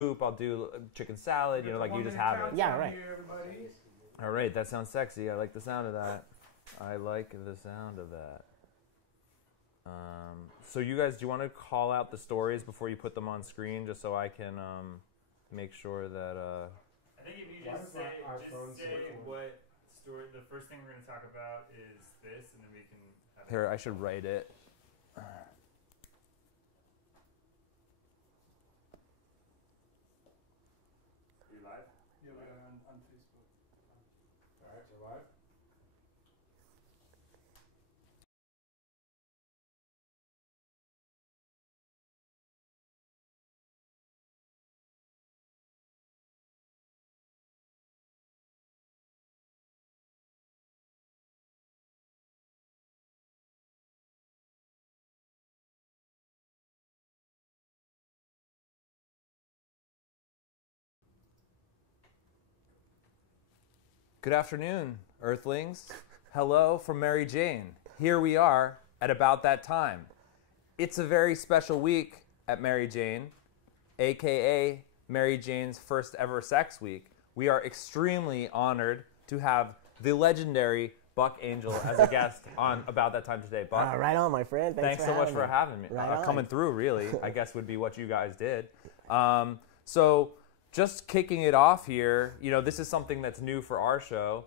soup, I'll do chicken salad, you know, like you just have it. Yeah, right. All right, that sounds sexy. I like the sound of that. I like the sound of that. So you guys, do you want to call out the stories before you put them on screen, just so I can make sure that... I think if you just say what story, the first thing we're going to talk about is this, and then we can... Here, I should write it. Are you live? Yeah, we're on Facebook. All right, we're live. Good afternoon, Earthlings. Hello from Mary Jane. Here we are at about that time. It's a very special week at Mary Jane, aka Mary Jane's first ever sex week. We are extremely honored to have the legendary Buck Angel as a guest on About That Time today. Buck, Right on, my friend. thanks so much for having me. Right Coming through, really, I guess would be what you guys did. So just kicking it off here, you know, this is something that's new for our show.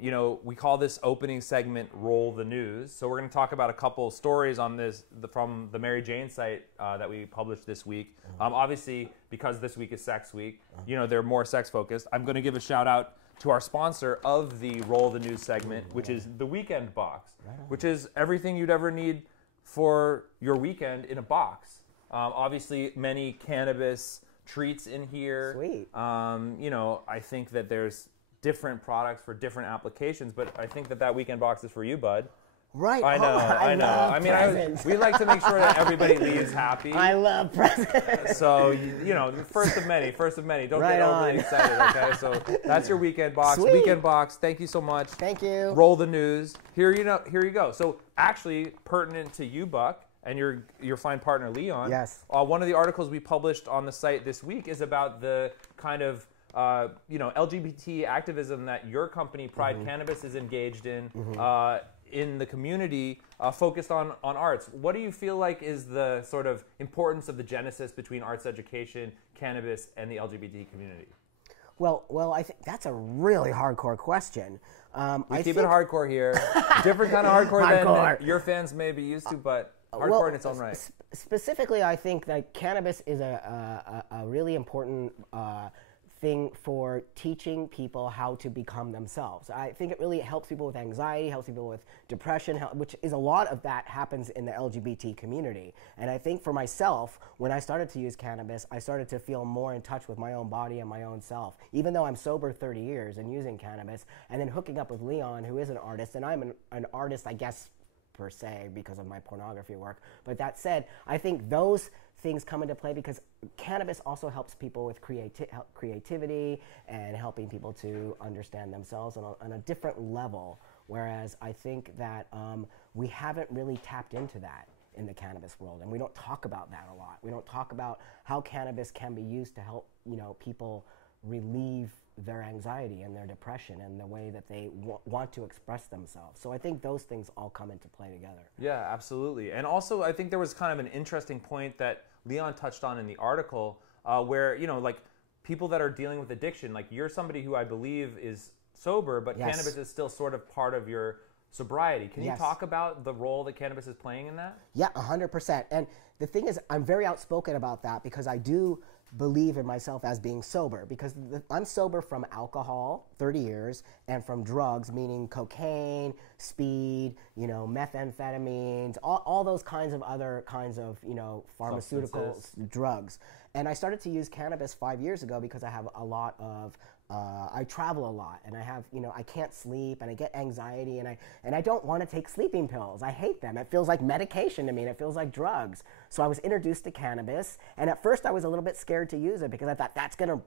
You know, we call this opening segment Roll the News. So we're going to talk about a couple stories on this from the Mary Jane site that we published this week. Obviously, because this week is Sex Week, you know, they're more sex focused. I'm going to give a shout out to our sponsor of the Roll the News segment, which is the Weekend Box, which is everything you'd ever need for your weekend in a box. Obviously, many cannabis treats in here. Sweet. You know, I think that there's different products for different applications, but I think that that Weekend Box is for you, bud. Right. I know, I know. I mean, we like to make sure that everybody leaves happy. I love presents. So, you know, first of many. Don't Right get overly on. excited, okay? So that's your Weekend Box. Sweet. Weekend Box, thank you so much. Thank you. Roll the news. Here you go. So actually, pertinent to you, Buck, and your fine partner, Leon. Yes. One of the articles we published on the site this week is about the kind of you know, LGBT activism that your company, Pride Cannabis, is engaged in the community, focused on arts. What do you feel like is the sort of importance of the genesis between arts education, cannabis, and the LGBT community? Well, I think that's a really hardcore question. We keep it hardcore here. Different kind of hardcore Hardcore. than your fans may be used to, but hardcore in its own right. Specifically, I think that cannabis is a really important thing for teaching people how to become themselves. I think it really helps people with anxiety, helps people with depression, which is a lot of that happens in the LGBT community. And I think for myself, when I started to use cannabis, I started to feel more in touch with my own body and my own self. Even though I'm sober 30 years and using cannabis, and then hooking up with Leon, who is an artist, and I'm an artist, I guess, per se, because of my pornography work. But that said, I think those things come into play because cannabis also helps people with creativity and helping people to understand themselves on a different level. Whereas I think that we haven't really tapped into that in the cannabis world, and we don't talk about that a lot. We don't talk about how cannabis can be used to help, you know, people relieve their anxiety and their depression and the way that they want to express themselves. So I think those things all come into play together. Yeah, absolutely. And also, I think there was kind of an interesting point that Leon touched on in the article where, you know, like people that are dealing with addiction, like you're somebody who I believe is sober, but Yes. cannabis is still sort of part of your sobriety. Can you Yes. talk about the role that cannabis is playing in that? Yeah, 100%. And the thing is, I'm very outspoken about that because I do believe in myself as being sober, because I'm sober from alcohol, 30 years, and from drugs, meaning cocaine, speed, you know, methamphetamines, all those kinds of other kinds of, you know, pharmaceuticals, drugs. And I started to use cannabis 5 years ago because I have a lot of I travel a lot, and I have, you know, I can't sleep, and I get anxiety, and I don't want to take sleeping pills. I hate them. It feels like medication to me, and it feels like drugs. So I was introduced to cannabis, and at first I was a little bit scared to use it because I thought that's going to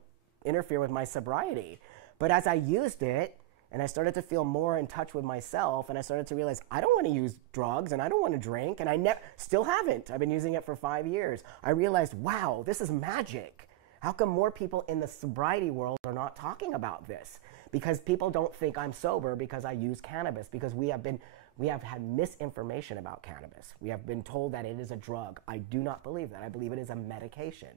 interfere with my sobriety. But as I used it, and I started to feel more in touch with myself, and I started to realize I don't want to use drugs, and I don't want to drink, and I still haven't. I've been using it for 5 years. I realized, wow, this is magic. How come more people in the sobriety world are not talking about this? Because people don't think I'm sober because I use cannabis, because we have had misinformation about cannabis. We have been told that it is a drug. I do not believe that. I believe it is a medication.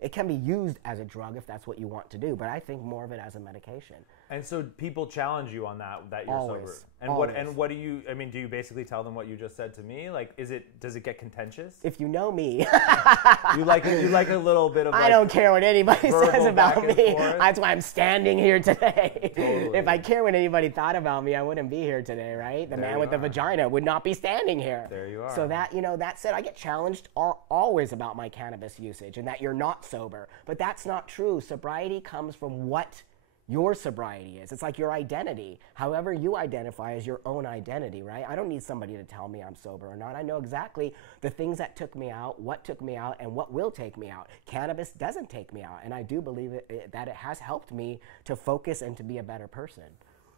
It can be used as a drug if that's what you want to do, but I think more of it as a medication. And so people challenge you on that you're Always. sober. And Always. what do you, I mean, do you basically tell them what you just said to me? Like, does it get contentious? If you know me, you like a little bit of, I don't care what anybody says about back and me. forth? That's why I'm standing here today. Totally. If I care what anybody thought about me, I wouldn't be here today, right? The There man you with the are. vagina would not be standing here. There you are. So that, that said, I get challenged always about my cannabis usage and that you're not sober. But that's not true. Sobriety comes from what your sobriety is. It's like your identity. However you identify as your own identity, right? I don't need somebody to tell me I'm sober or not. I know exactly the things that took me out, what took me out, and what will take me out. Cannabis doesn't take me out, and I do believe that it has helped me to focus and to be a better person.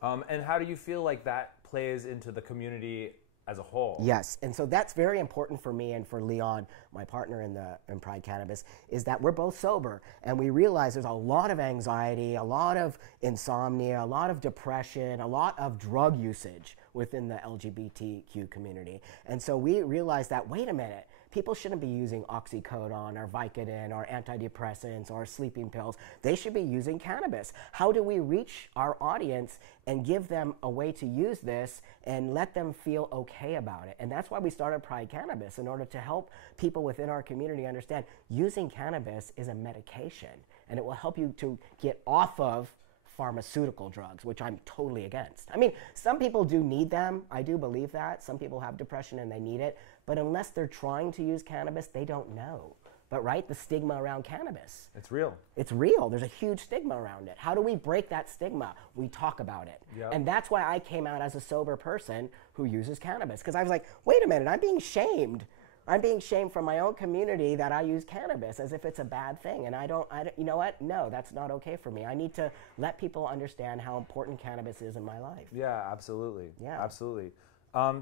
And how do you feel like that plays into the community as a whole? Yes, and so that's very important for me and for Leon, my partner in Pride Cannabis, is that we're both sober, and we realize there's a lot of anxiety, a lot of insomnia, a lot of depression, a lot of drug usage within the LGBTQ community. And so we realized that, wait a minute, people shouldn't be using oxycodone or Vicodin or antidepressants or sleeping pills. They should be using cannabis. How do we reach our audience and give them a way to use this and let them feel okay about it? And that's why we started Pride Cannabis, in order to help people within our community understand using cannabis is a medication, and it will help you to get off of pharmaceutical drugs, which I'm totally against. I mean, some people do need them. I do believe that. Some people have depression and they need it. But unless they're trying to use cannabis, they don't know. But right, the stigma around cannabis. It's real. It's real. There's a huge stigma around it. How do we break that stigma? We talk about it. Yep. And that's why I came out as a sober person who uses cannabis. Because I was like, wait a minute, I'm being shamed. I'm being shamed from my own community that I use cannabis as if it's a bad thing. And I don't, you know what? No, that's not okay for me. I need to let people understand how important cannabis is in my life. Yeah, absolutely. Yeah. Absolutely.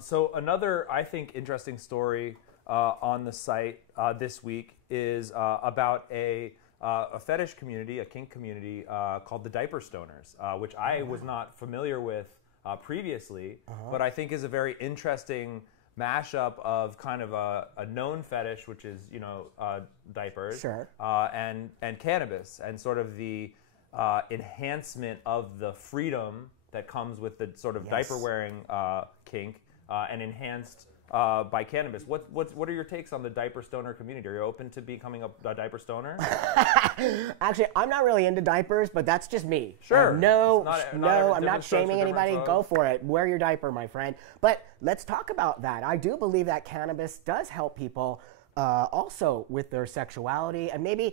So another, I think, interesting story on the site this week is about a fetish community, a kink community called the Diaper Stoners, which I was not familiar with previously, but I think is a very interesting mashup of kind of a known fetish, which is, diapers, Sure. and cannabis, and sort of the enhancement of the freedom that comes with the sort of diaper wearing kink, and enhanced by cannabis. What are your takes on the diaper stoner community? Are you open to becoming a diaper stoner? Actually, I'm not really into diapers, but that's just me. Sure. No, It's I'm not different strokes shaming for different anybody. folks. Go for it. Wear your diaper, my friend. But let's talk about that. I do believe that cannabis does help people also with their sexuality, and maybe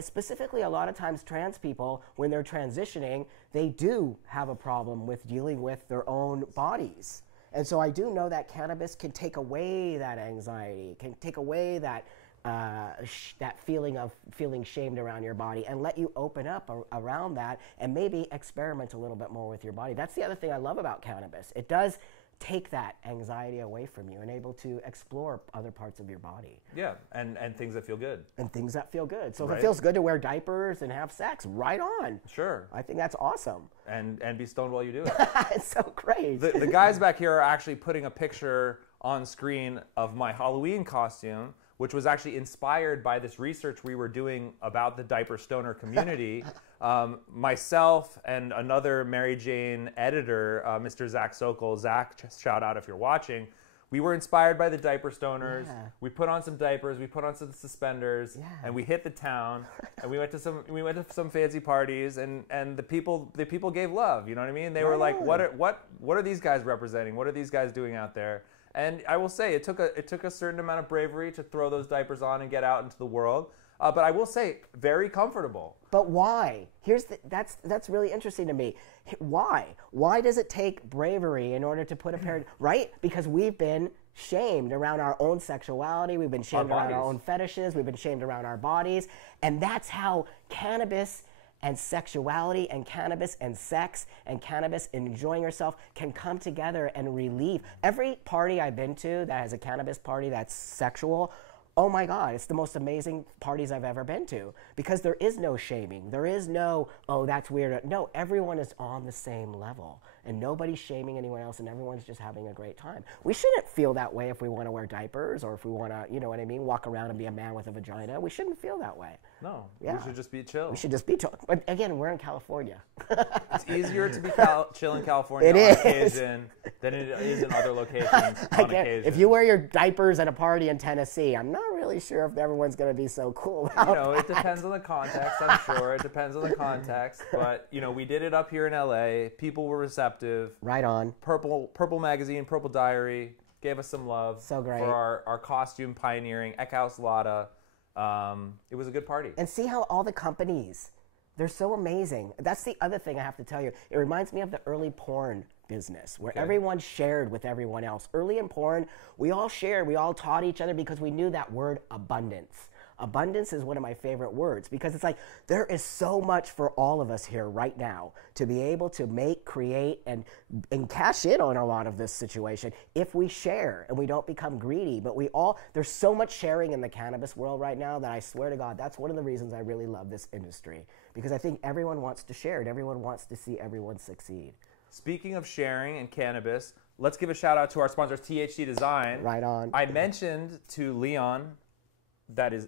specifically a lot of times trans people, when they're transitioning, they do have a problem with dealing with their own bodies. And so I do know that cannabis can take away that anxiety, can take away that that feeling of feeling shamed around your body, and let you open up around that and maybe experiment a little bit more with your body. That's the other thing I love about cannabis. It does take that anxiety away from you and able to explore other parts of your body. Yeah, and things that feel good. And things that feel good. So if Right. it feels good to wear diapers and have sex, right on. Sure. I think that's awesome. And be stoned while you do it. It's so great. The guys back here are actually putting a picture on screen of my Halloween costume, which was actually inspired by this research we were doing about the diaper stoner community. Myself and another Mary Jane editor, Mr. Zach Sokol. Zach, shout out if you're watching. We were inspired by the diaper stoners. Yeah. We put on some diapers, we put on some suspenders, and we hit the town. And we went to some fancy parties, and the people gave love. You know what I mean? They were like, what are these guys representing? What are these guys doing out there? And I will say, it took a certain amount of bravery to throw those diapers on and get out into the world. But I will say, very comfortable. But why? That's really interesting to me. Why? Why does it take bravery in order to put a pair? Right? Because we've been shamed around our own sexuality. We've been shamed around our own fetishes. We've been shamed around our bodies. And that's how cannabis and sexuality and cannabis and sex and cannabis and enjoying yourself can come together and relieve. Every party I've been to that has a cannabis party that's sexual, oh my God, it's the most amazing parties I've ever been to, because there is no shaming. There is no, oh, that's weird. No, everyone is on the same level, and nobody's shaming anyone else, and everyone's just having a great time. We shouldn't feel that way if we want to wear diapers, or if we want to, you know what I mean, walk around and be a man with a vagina. We shouldn't feel that way. No, Yeah. we should just be chill. We should just be chill. But again, we're in California. It's easier to be chill in California It on is. occasion than it is in other locations on occasion. If you wear your diapers at a party in Tennessee, I'm not really sure if everyone's going to be so cool about You know, it depends on the context, I'm sure. It depends on the context. But, you know, we did it up here in LA. People were receptive. Right on. Purple Magazine, Purple Diary gave us some love. So great. For our costume pioneering. Eckhouse Lotta. It was a good party. And see how all the companies, they're so amazing. That's the other thing I have to tell you. It reminds me of the early porn business, where everyone shared with everyone else. Early in porn, we all shared, we all taught each other, because we knew that word abundance. Abundance is one of my favorite words, because it's like there is so much for all of us here right now to be able to make, create, and cash in on a lot of this situation if we share and we don't become greedy. But there's so much sharing in the cannabis world right now that I swear to God, that's one of the reasons I really love this industry, because I think everyone wants to share and everyone wants to see everyone succeed. Speaking of sharing and cannabis, let's give a shout out to our sponsors, THC Design. Right on. I mentioned to Leon,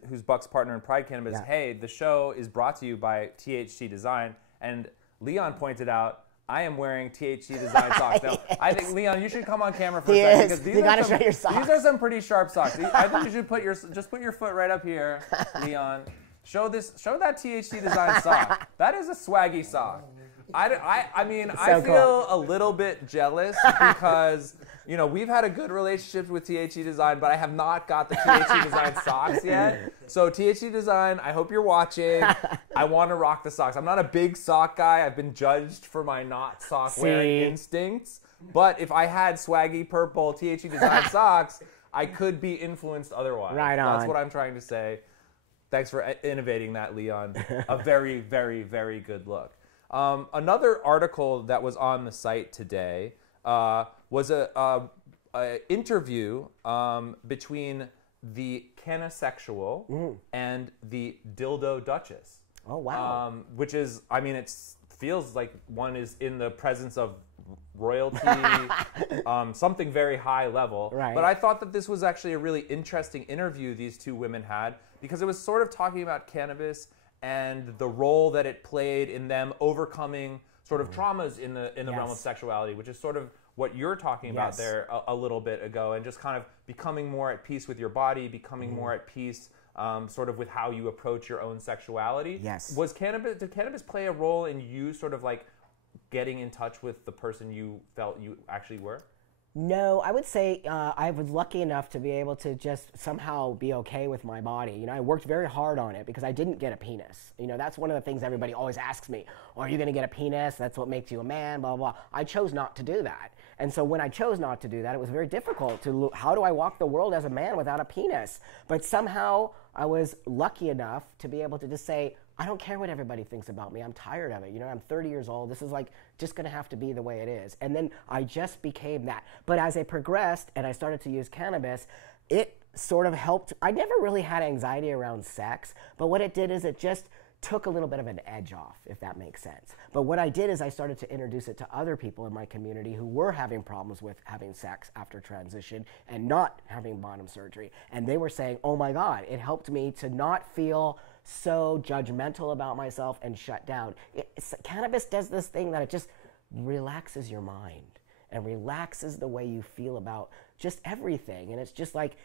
who's Buck's partner in Pride Cannabis, Yeah. hey, the show is brought to you by THC Design. And Leon pointed out, I am wearing THC Design socks. Now, I think, Leon, you should come on camera for a second. Because You gotta show your socks. These are some pretty sharp socks. I think you should just put your foot right up here, Leon. Show that THC Design sock. That is a swaggy sock. I mean, I feel a little bit jealous because, you know, we've had a good relationship with THC Design, but I have not got the THC Design socks yet. So THC Design, I hope you're watching. I want to rock the socks. I'm not a big sock guy. I've been judged for my not sock wearing instincts. But if I had swaggy purple THC Design socks, I could be influenced otherwise. Right on. That's what I'm trying to say. Thanks for innovating that, Leon. A very, very, very good look. Another article that was on the site today was a interview between the Canisexual and the Dildo Duchess. Oh, wow. Which is, I mean, it feels like one is in the presence of royalty, something very high level. Right. But I thought that this was actually a really interesting interview these two women had, because it was sort of talking about cannabis and the role that it played in them overcoming sort of traumas in the realm of sexuality, which is sort of what you're talking about there a little bit ago, and just kind of becoming more at peace with your body, becoming more at peace sort of with how you approach your own sexuality. Yes. Did cannabis play a role in you sort of like getting in touch with the person you felt you actually were? No, I would say I was lucky enough to be able to just somehow be okay with my body. You know, I worked very hard on it because I didn't get a penis. You know, that's one of the things everybody always asks me. Oh, are you going to get a penis? That's what makes you a man, blah, blah, blah. I chose not to do that. And so when I chose not to do that, it was very difficult to look, how do I walk the world as a man without a penis? But somehow I was lucky enough to be able to just say, I don't care what everybody thinks about me. I'm tired of it. You know, I'm 30 years old. This is like just going to have to be the way it is. And then I just became that. But as I progressed and I started to use cannabis, it sort of helped. I never really had anxiety around sex, but what it did is it just took a little bit of an edge off, if that makes sense. But what I did is I started to introduce it to other people in my community who were having problems with having sex after transition and not having bottom surgery. And they were saying, oh my God, it helped me to not feel so judgmental about myself and shut down. Cannabis does this thing that it just relaxes your mind and relaxes the way you feel about just everything. And it's just like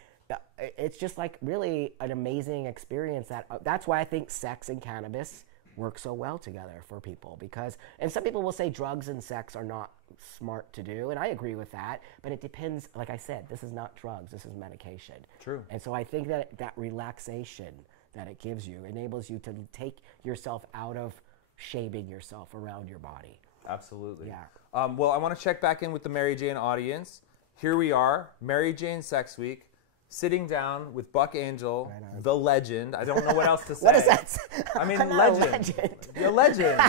really an amazing experience. That's why I think sex and cannabis work so well together for people, because, and some people will say drugs and sex are not smart to do, and I agree with that, but it depends. Like I said, this is not drugs, this is medication. True. And so I think that relaxation that it gives you enables you to take yourself out of shaming yourself around your body. Absolutely. Yeah. Well, I want to check back in with the Mary Jane audience. Here we are, Mary Jane Sex Week. sitting down with Buck Angel, the legend. I don't know what else to say. What is that? I mean, I'm not legend. A legend.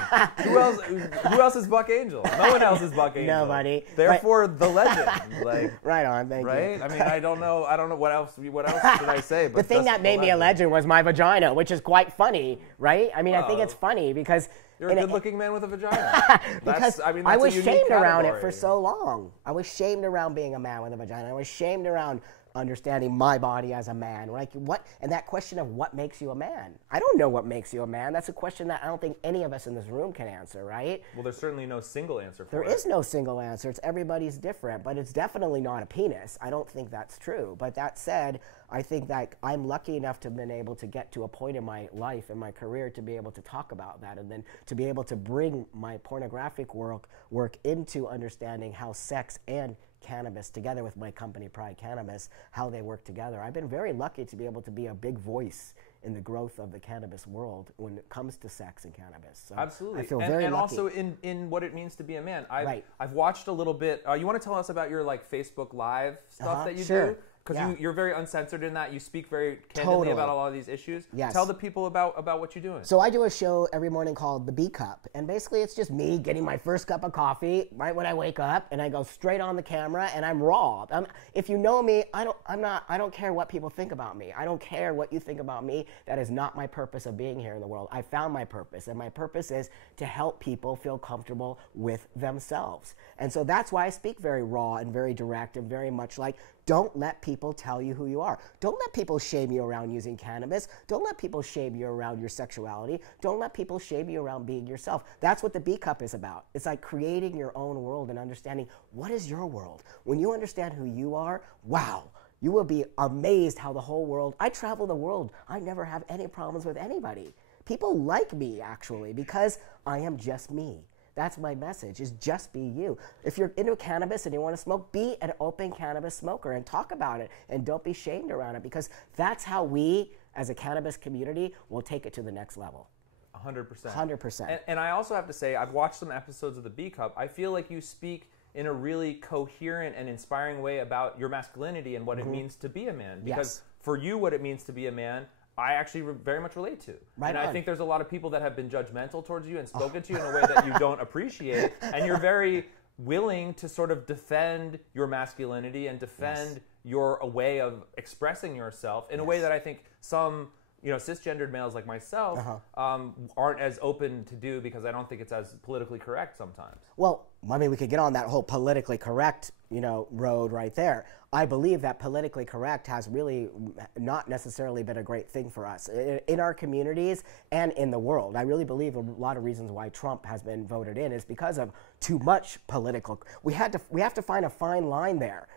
Who else is Buck Angel? No one else is Buck Angel. Nobody. Therefore, the legend. Like, right on, thank you. right? I mean, I don't know what else should I say? But the thing that made me a legend was my vagina, which is quite funny, right? I mean, I think it's funny because you're a good-looking man with a vagina. Because I was shamed around it category. for so long. I was shamed around being a man with a vagina. I was shamed around understanding my body as a man. Like what? And that question of what makes you a man? I don't know what makes you a man. That's a question that I don't think any of us in this room can answer, right? Well, there's certainly no single answer for There it. is no single answer. It's everybody's different, but it's definitely not a penis. I don't think that's true. But that said, I think that I'm lucky enough to have been able to get to a point in my life and my career to be able to talk about that, and then to be able to bring my pornographic work into understanding how sex and cannabis, together with my company Pride Cannabis, how they work together. I've been very lucky to be able to be a big voice in the growth of the cannabis world when it comes to sex and cannabis. So absolutely. I feel very and lucky. also in what it means to be a man. Right. I've watched a little bit. You want to tell us about your like Facebook Live stuff that you sure. do? Because Yeah. you're very uncensored in that. You speak very candidly about a lot of these issues. Yes. Tell the people about what you're doing. So I do a show every morning called The B Cup, and basically it's just me getting my first cup of coffee right when I wake up, and I go straight on the camera, and I'm raw. If you know me, I don't care what people think about me. I don't care what you think about me. That is not my purpose of being here in the world. I found my purpose, and my purpose is to help people feel comfortable with themselves. And so that's why I speak very raw and very direct and very much like, don't let people tell you who you are. Don't let people shame you around using cannabis. Don't let people shame you around your sexuality. Don't let people shame you around being yourself. That's what the B Cup is about. It's like creating your own world and understanding what is your world. When you understand who you are, wow, you will be amazed how the whole world, I travel the world. I never have any problems with anybody. People like me, actually, because I am just me. That's my message, is just be you. If you're into cannabis and you want to smoke, be an open cannabis smoker and talk about it, and don't be shamed around it, because that's how we, as a cannabis community, will take it to the next level. 100%. 100%. And I also have to say, I've watched some episodes of the B Cup. I feel like you speak in a really coherent and inspiring way about your masculinity and what it means to be a man. Because for you, what it means to be a man, I actually very much relate to. Right and on. I think there's a lot of people that have been judgmental towards you and spoken to you in a way that you don't appreciate. And you're very willing to sort of defend your masculinity and defend your way of expressing yourself in a way that I think some cisgendered males like myself aren't as open to do, because I don't think it's as politically correct sometimes. Well, I mean, we could get on that whole politically correct, road right there. I believe that politically correct has really not necessarily been a great thing for us in our communities and in the world. I really believe a lot of reasons why Trump has been voted in is because of too much political. We have to find a fine line there.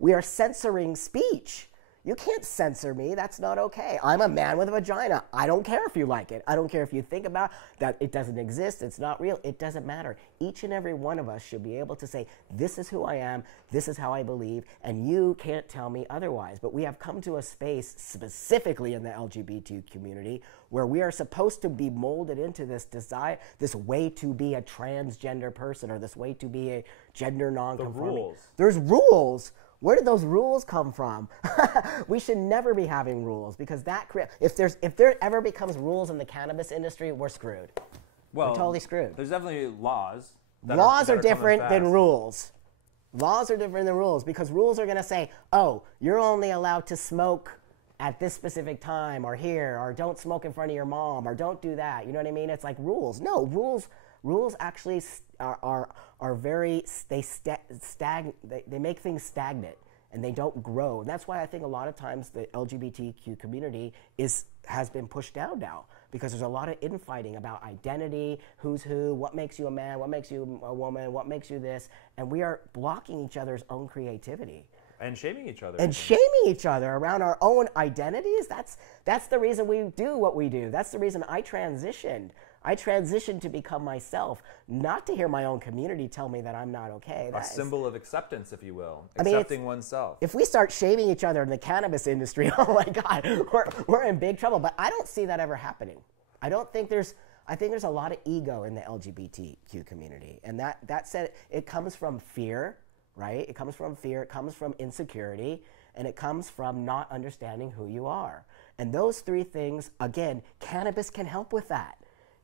We are censoring speech. You can't censor me. That's not okay. I'm a man with a vagina. I don't care if you like it. I don't care if you think about that it doesn't exist, it's not real. It doesn't matter. Each and every one of us should be able to say, this is who I am, this is how I believe, and you can't tell me otherwise. But we have come to a space, specifically in the LGBT community, where we are supposed to be molded into this desire, this way to be a transgender person, or this way to be a gender non-conforming. The rules. There's rules. Where did those rules come from? We should never be having rules, because if there ever becomes rules in the cannabis industry, we're screwed. Well, we're totally screwed. There's definitely laws. Laws are coming different than fast. rules. Laws are different than rules, because rules are going to say, oh, you're only allowed to smoke at this specific time, or here, or don't smoke in front of your mom, or don't do that. You know what I mean? It's like rules. No, rules actually are very, they make things stagnant, and they don't grow. And that's why I think a lot of times the LGBTQ community has been pushed down now, because there's a lot of infighting about identity, who's who, what makes you a man, what makes you a woman, what makes you this, and we are blocking each other's own creativity. And shaming each other. And shaming each other around our own identities. That's the reason we do what we do. That's the reason I transitioned. I transitioned to become myself, not to hear my own community tell me that I'm not okay. A symbol of acceptance, if you will. I mean, Accepting oneself. If we start shaming each other in the cannabis industry, oh my God, we're in big trouble. But I don't see that ever happening. I think there's a lot of ego in the LGBTQ community. And that said, it comes from fear, right? It comes from fear, it comes from insecurity. and it comes from not understanding who you are. And those three things, again, cannabis can help with that.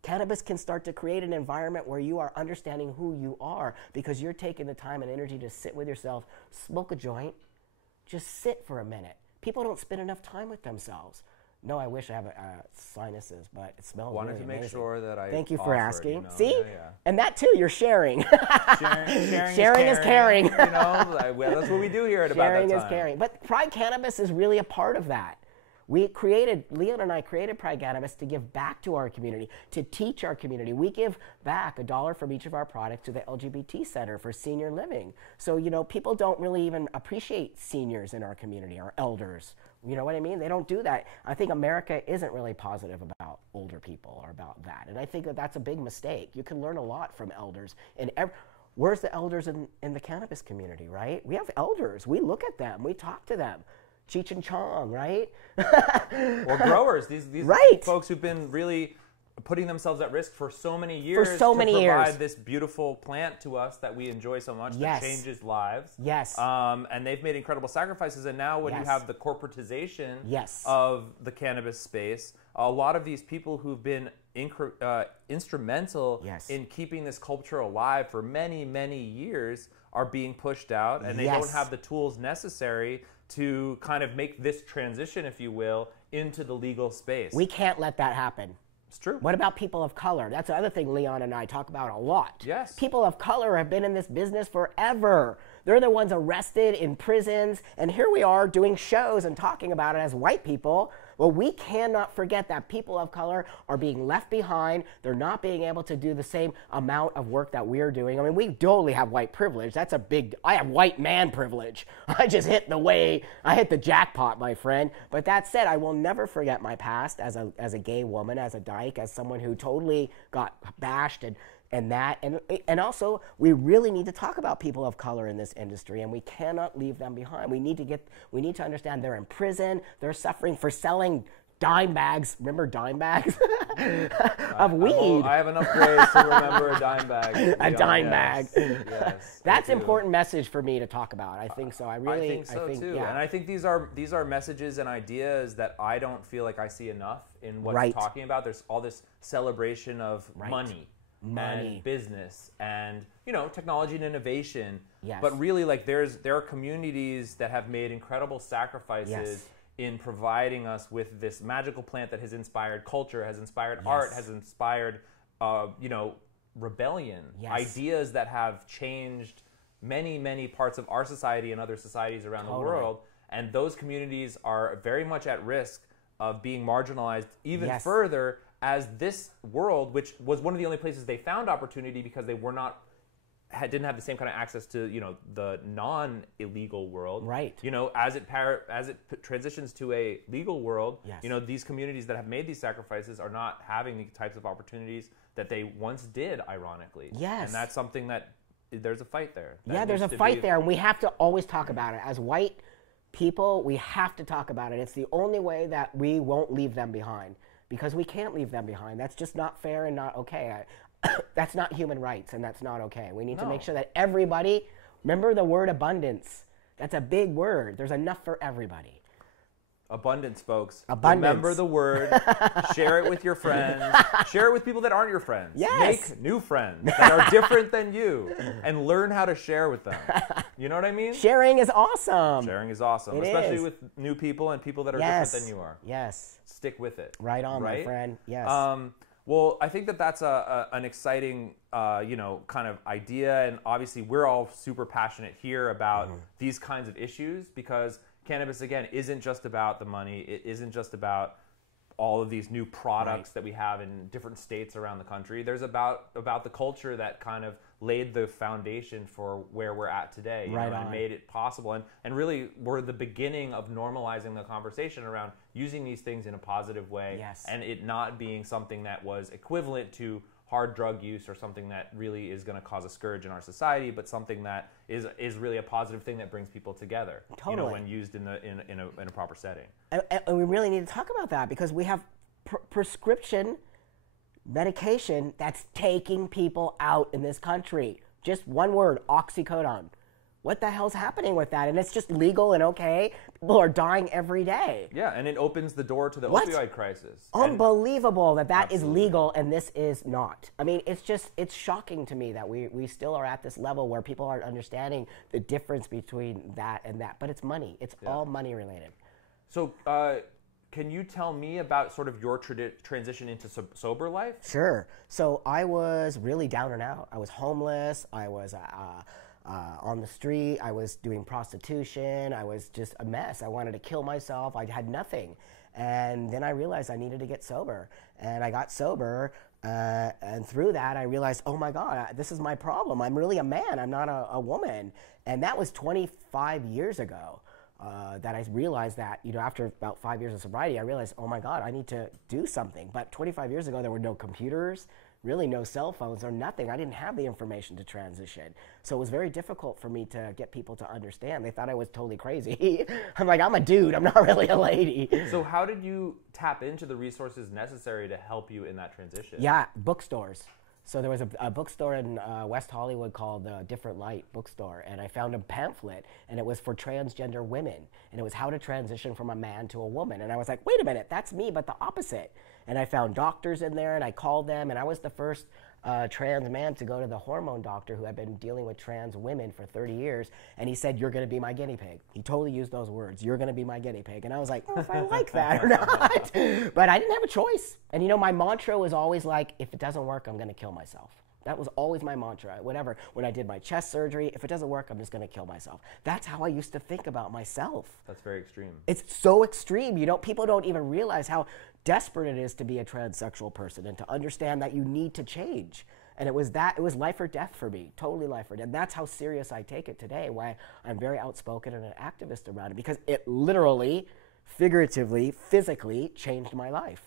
Cannabis can start to create an environment where you are understanding who you are because you're taking the time and energy to sit with yourself, smoke a joint, just sit for a minute. People don't spend enough time with themselves. No, I wish I have sinuses, but it smells Wanted really to make amazing. sure that I Thank you for offered, asking. you know? See? Yeah, yeah. And that too, you're sharing. Sharing is caring. You know, that's what we do here at about that Sharing time. is caring. But Pride Cannabis is really a part of that. Leon and I created Pride Cannabis to give back to our community, to teach our community. We give back $1 from each of our products to the LGBT Center for Senior Living. So, you know, people don't really even appreciate seniors in our community, our elders. You know what I mean? They don't do that. I think America isn't really positive about older people or about that. And I think that that's a big mistake. You can learn a lot from elders. And where's the elders in the cannabis community, right? We have elders. We look at them. We talk to them. Cheech and Chong, right? Or growers, these right. folks who've been really putting themselves at risk for so many years to provide this beautiful plant to us that we enjoy so much Yes. that changes lives. Yes. And they've made incredible sacrifices. And now when you Yes. have the corporatization Yes. of the cannabis space, a lot of these people who've been instrumental Yes. in keeping this culture alive for many, many years are being pushed out, and they Yes. don't have the tools necessary to kind of make this transition, if you will, into the legal space. We can't let that happen. It's true. What about people of color? That's the other thing Leon and I talk about a lot. Yes. People of color have been in this business forever. They're the ones arrested in prisons, and here we are doing shows and talking about it as white people. Well, we cannot forget that people of color are being left behind. They're not being able to do the same amount of work that we're doing. I mean, we totally have white privilege. That's a big, I have white man privilege. I just hit the jackpot, my friend. But that said, I will never forget my past as a gay woman, as a dyke, as someone who totally got bashed and also we really need to talk about people of color in this industry, and we cannot leave them behind. We need to understand they're in prison, they're suffering for selling dime bags, remember dime bags of weed. I have enough grace to remember a dime bag. A dime bag. Yes, That's an important message for me to talk about. I think so. I think so too. Yeah. And I think these are messages and ideas that I don't feel like I see enough in what's Right. talking about. There's all this celebration of Right. money. Money. And business and technology and innovation. Yes. But really, like there are communities that have made incredible sacrifices Yes. in providing us with this magical plant that has inspired culture, has inspired Yes. art, has inspired rebellion, Yes. ideas that have changed many, many parts of our society and other societies around the Totally. world. And those communities are very much at risk of being marginalized even Yes. further as this world, which was one of the only places they found opportunity because they didn't have the same kind of access to the non-illegal world. Right. As it transitions to a legal world, Yes. These communities that have made these sacrifices are not having the types of opportunities that they once did, ironically. Yes. And that's something that there's a fight there. That Yeah, there's a needs to fight be- there, and we have to always talk about it. As white people, we have to talk about it. It's the only way that we won't leave them behind, because we can't leave them behind. That's just not fair and not okay. That's not human rights, and that's not okay. We need to make No. sure that everybody, remember the word abundance. That's a big word. There's enough for everybody. Abundance, folks. Abundance. Remember the word. Share it with your friends. Share it with people that aren't your friends. Yes. Make new friends that are different than you, and learn how to share with them. You know what I mean? Sharing is awesome. Sharing is awesome, It especially is. with new people and people that are Yes. different than you are. Yes. Stick with it. Right on, my right? friend. Yes. Well, I think that's an exciting, kind of idea, and obviously we're all super passionate here about these kinds of issues because cannabis, again, isn't just about the money. It isn't just about all of these new products that we have in different states around the country. There's about the culture that kind of laid the foundation for where we're at today, and made it possible. And really, we're the beginning of normalizing the conversation around using these things in a positive way, and it not being something that was equivalent to hard drug use or something that really is going to cause a scourge in our society, but something that is really a positive thing that brings people together, Totally. when used in a proper setting. And we really need to talk about that because we have prescription medication that's taking people out in this country. Just one word, oxycodone. what the hell's happening with that? And it's just legal and okay. People are dying every day. Yeah, and it opens the door to the opioid crisis. Unbelievable that is legal and this is not. I mean, it's shocking to me that we still are at this level where people aren't understanding the difference between that and that. But it's money. It's all money related. So can you tell me about sort of your transition into sober life? Sure. So I was really down and out. I was homeless. I was on the street. I was doing prostitution. I was just a mess. I wanted to kill myself. I had nothing. And then I realized I needed to get sober. And I got sober. And through that, I realized, oh my God, this is my problem. I'm really a man. I'm not a woman. And that was 25 years ago. That I realized that, after about 5 years of sobriety, I realized, oh my God, I need to do something. But 25 years ago, there were no computers, really no cell phones or nothing. I didn't have the information to transition. So it was very difficult for me to get people to understand. They thought I was totally crazy. I'm like, I'm a dude, I'm not really a lady. So how did you tap into the resources necessary to help you in that transition? Yeah, bookstores. So there was a bookstore in West Hollywood called the Different Light Bookstore, and I found a pamphlet, and it was for transgender women, and it was how to transition from a man to a woman. And I was like, wait a minute, that's me, but the opposite. And I found doctors in there, and I called them, and I was the first trans man to go to the hormone doctor who had been dealing with trans women for 30 years, and he said, you're gonna be my guinea pig. He totally used those words, you're gonna be my guinea pig. And I was like, oh, if I like that or not. But I didn't have a choice. And my mantra was always like, if it doesn't work, I'm gonna kill myself. That was always my mantra. Whenever, when I did my chest surgery, if it doesn't work, I'm just gonna kill myself. That's how I used to think about myself. That's very extreme. It's so extreme. People don't even realize how desperate it is to be a transsexual person and to understand that you need to change. And it was life or death for me, totally life or death. And that's how serious I take it today, why I'm very outspoken and an activist around it, because it literally, figuratively, physically changed my life.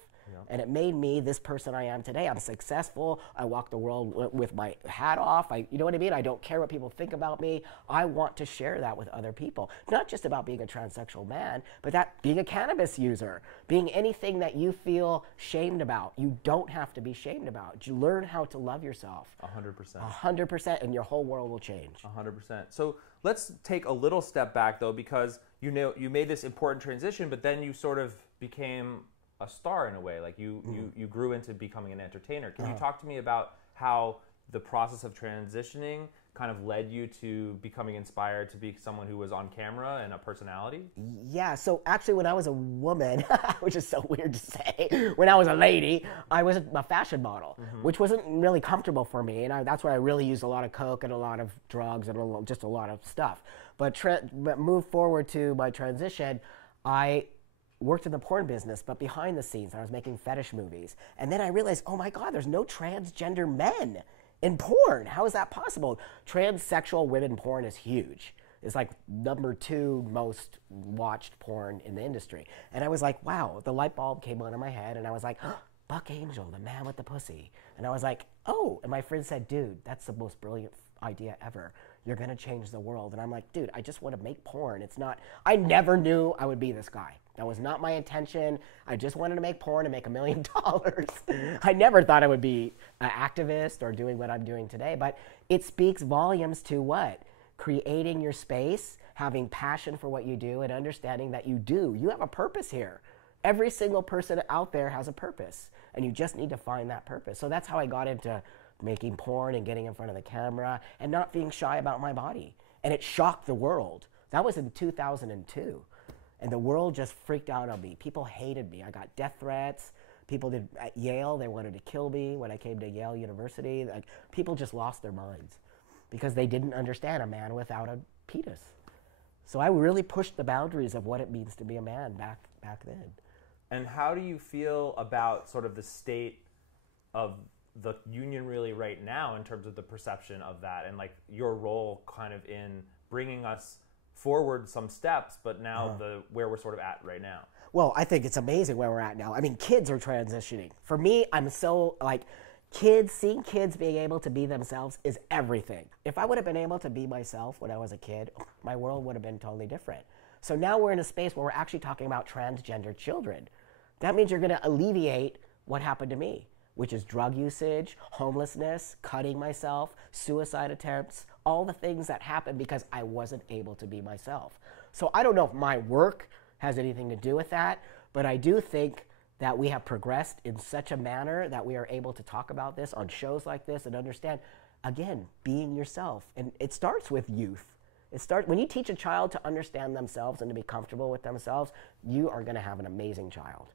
And it made me this person I am today. I'm successful. I walk the world with my hat off. You know what I mean? I don't care what people think about me. I want to share that with other people. Not just about being a transsexual man, but that being a cannabis user, being anything that you feel shamed about. You don't have to be shamed about. You learn how to love yourself. 100%. 100%, and your whole world will change. 100%. So let's take a little step back, though, because you made this important transition, but then you sort of became a star in a way. Like you grew into becoming an entertainer. Can you talk to me about how the process of transitioning kind of led you to becoming inspired to be someone who was on camera and a personality? Yeah, so actually when I was a woman, which is so weird to say, when I was a lady, I was a fashion model, which wasn't really comfortable for me. And that's where I really used a lot of coke and a lot of drugs and just a lot of stuff. But move forward to my transition, I worked in the porn business, but behind the scenes, I was making fetish movies. And then I realized, oh my God, there's no transgender men in porn. How is that possible? Transsexual women porn is huge. It's like #2 most watched porn in the industry. And I was like, wow, the light bulb came on in my head, and I was like, oh, Buck Angel, the man with the pussy. And I was like, oh, and my friend said, dude, that's the most brilliant idea ever. You're gonna change the world. And I'm like, dude, I just want to make porn. I never knew I would be this guy. That was not my intention. I just wanted to make porn and make $1 million. I never thought I would be an activist or doing what I'm doing today, but it speaks volumes to what? Creating your space, having passion for what you do, and understanding that you have a purpose here. Every single person out there has a purpose, and you just need to find that purpose. So that's how I got into making porn and getting in front of the camera and not being shy about my body. And it shocked the world. That was in 2002. And the world just freaked out on me. People hated me. I got death threats. People at Yale, they wanted to kill me when I came to Yale University. People just lost their minds because they didn't understand a man without a penis. So I really pushed the boundaries of what it means to be a man back then. And how do you feel about sort of the state of the union really right now in terms of the perception of that and like your role kind of in bringing us forward some steps, but now where we're sort of at right now? Well, I think it's amazing where we're at now. I mean, kids are transitioning. For me, I'm so seeing kids being able to be themselves is everything. If I would have been able to be myself when I was a kid, my world would have been totally different. So now we're in a space where we're actually talking about transgender children. That means you're going to alleviate what happened to me. which is drug usage, homelessness, cutting myself, suicide attempts, all the things that happened because I wasn't able to be myself. So I don't know if my work has anything to do with that, but I do think that we have progressed in such a manner that we are able to talk about this on shows like this and understand, again, being yourself. And it starts with youth. When you teach a child to understand themselves and to be comfortable with themselves, you are going to have an amazing child,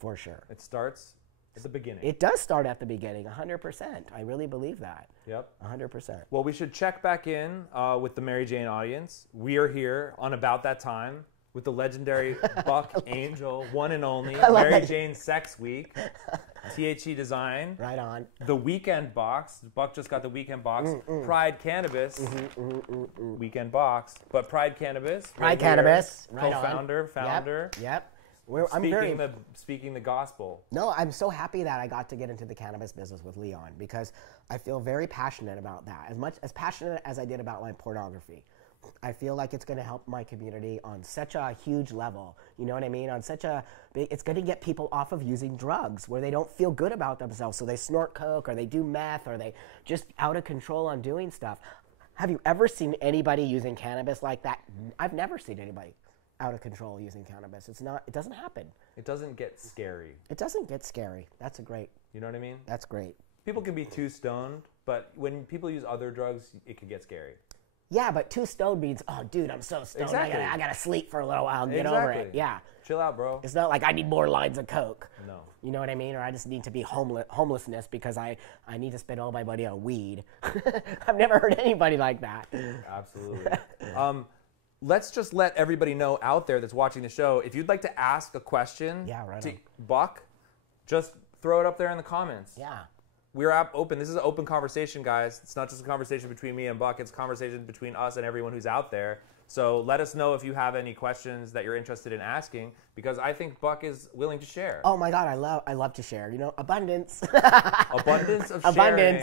for sure. It starts at the beginning. It does start at the beginning, 100%. I really believe that. Yep. 100%. Well, we should check back in with the Mary Jane audience. We are here on About That Time with the legendary Buck Angel, one and only, Mary Jane Sex Week, THC Design. Right on. The Weekend Box. Buck just got the Weekend Box. Pride Cannabis. Weekend Box. But Pride Cannabis. Pride Cannabis. Right co-founder, founder. Yep. Speaking the gospel. No, I'm so happy that I got to get into the cannabis business with Leon because I feel very passionate about that. As passionate as I did about my pornography. I feel like it's going to help my community on such a huge level. You know what I mean? On such a big, it's going to get people off of using drugs where they don't feel good about themselves. So they snort coke or they do meth or they just out of control on doing stuff. Have you ever seen anybody using cannabis like that? I've never seen anybody out of control using cannabis. It doesn't happen. It doesn't get scary. It doesn't get scary. That's a great. You know what I mean? That's great. People can be too stoned, but when people use other drugs, it can get scary. Yeah, but too stoned means, oh, dude, I'm so stoned. Exactly. I gotta sleep for a little while and get over it. Yeah. Chill out, bro. It's not like I need more lines of coke. No. You know what I mean? Or I just need to be homelessness because I need to spend all my money on weed. I've never heard anybody like that. Absolutely. Let's just let everybody know out there that's watching the show, if you'd like to ask a question to Buck, just throw it up there in the comments. Yeah. We're open. This is an open conversation, guys. It's not just a conversation between me and Buck. It's a conversation between us and everyone who's out there. So let us know if you have any questions that you're interested in asking, because I think Buck is willing to share. Oh my God, I love to share. You know, abundance. Abundance of sharing.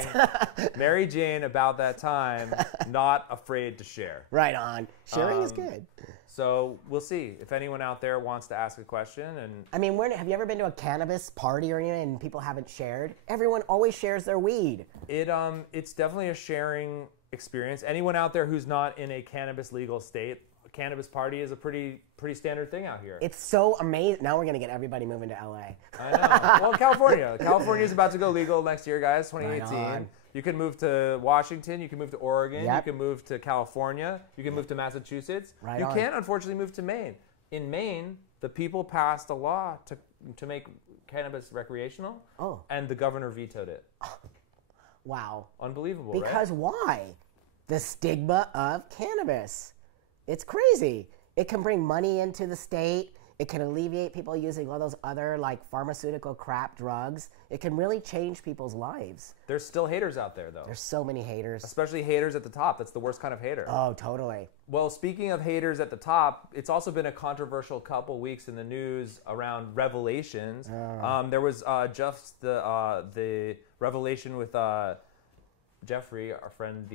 Mary Jane, About That Time, not afraid to share. Right on. Sharing is good. So we'll see if anyone out there wants to ask a question. And I mean, have you ever been to a cannabis party or anything and people haven't shared? Everyone always shares their weed. It's definitely a sharing experience. Anyone out there who's not in a cannabis legal state, a cannabis party is a pretty standard thing out here. It's so amazing. Now we're gonna get everybody moving to LA. I know. Well, California is about to go legal next year, guys. 2018. Right. You can move to Washington. You can move to Oregon. You can move to California. You can move to Massachusetts. You can't, unfortunately, move to Maine. In Maine, the people passed a law to make cannabis recreational. Oh. And the governor vetoed it. Wow. Unbelievable, because right? why? The stigma of cannabis. It's crazy. It can bring money into the state. It can alleviate people using all those other like pharmaceutical crap drugs. It can really change people's lives. There's still haters out there, though. There's so many haters. Especially haters at the top. That's the worst kind of hater. Oh, totally. Well, speaking of haters at the top, it's also been a controversial couple weeks in the news around revelations. There was just the revelation with Jeffrey, our friend.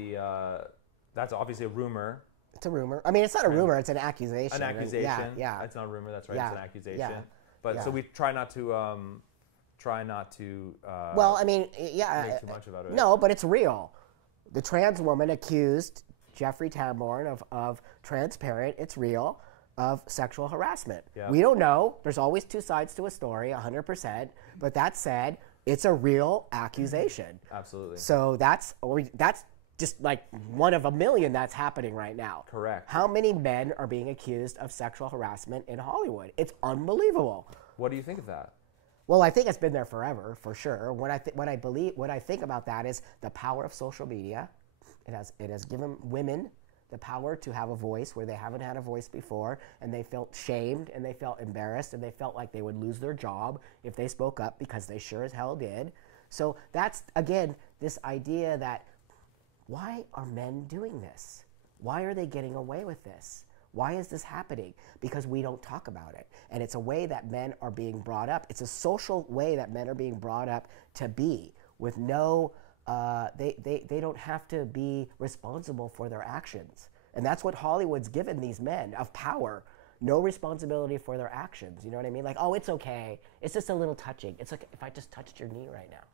That's obviously a rumor. It's a rumor. I mean, it's not a rumor. It's an accusation. An accusation. Yeah. It's not a rumor. That's right. Yeah. It's an accusation. Yeah. But so we try not to. Well, I mean, yeah. Make too much about it. No, but it's real. The trans woman accused Jeffrey Tambor of transparent. It's real. Of sexual harassment. Yeah. We don't know. There's always two sides to a story, 100%. But that said, it's a real accusation. Absolutely. So that's just like one of a million that's happening right now. Correct. How many men are being accused of sexual harassment in Hollywood? It's unbelievable. What do you think of that? Well, I think it's been there forever, for sure. What I think about that is the power of social media. It has given women the power to have a voice where they haven't had a voice before, and they felt shamed, and they felt embarrassed, and they felt like they would lose their job if they spoke up, because they sure as hell did. So that's, again, this idea that why are men doing this? Why are they getting away with this? Why is this happening? Because we don't talk about it. And it's a way that men are being brought up. It's a social way that men are being brought up to be, with no, they don't have to be responsible for their actions. And that's what Hollywood's given these men of power. no responsibility for their actions. You know what I mean? Like, oh, it's okay. It's just a little touching. It's like if I just touched your knee right now.